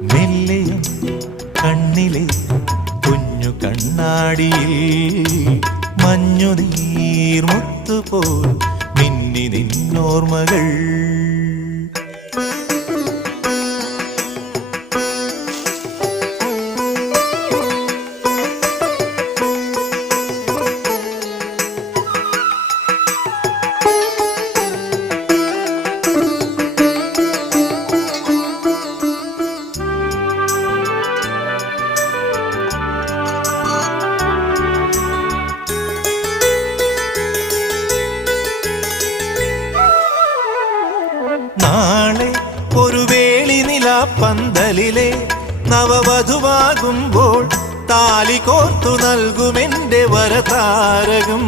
മെല്ലെയും കണ്ണിലെ കുഞ്ഞു കണ്ണാടിയിൽ മഞ്ഞുനീർമുത്തുപോൽ മിന്നി നിന്നോർമകൾ. നാളെ ഒരു വേളി നിലാപ്പന്തലിലെ നവവധുവാകുമ്പോൾ താലി കോർത്തു നൽകുമെന്റെ വരതാരകം.